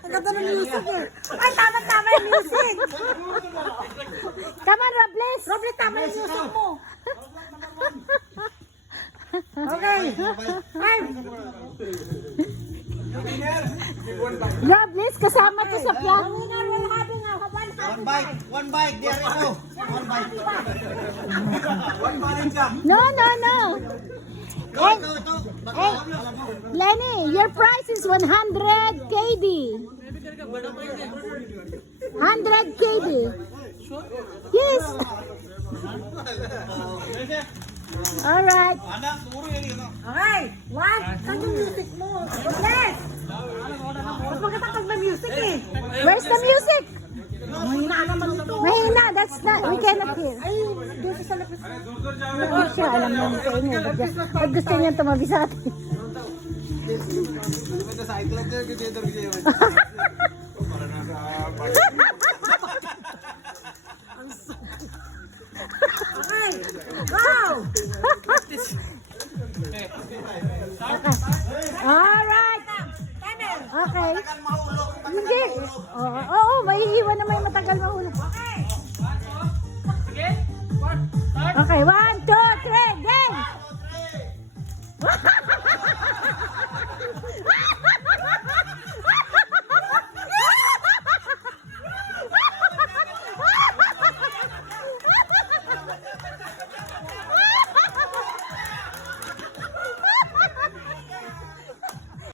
Ang ganda ng music eh. Ay, tama yung music. Come on, Robles. Robles, tama yung music mo. Okay. Ay, Robles, kasama to sa vlog. One bite, there you go. One bite. No. Hey, Ito. hey, Lenny, your price is 100 KD. 100 KD. Yes. All right. okay. What? Saan yung music mo? Robles! Mas maganda pag may music eh. Where's the music? Mahina naman ito. Mahina, that's not, we cannot hear. Ay, doon sa labas. Hindi siya, alam mo sa inyo. Pag gusto niya tumabi sa atin. Okay. Wow! Alright. Okay. Hindi. Oo, may iiwan na may matagal mahulog.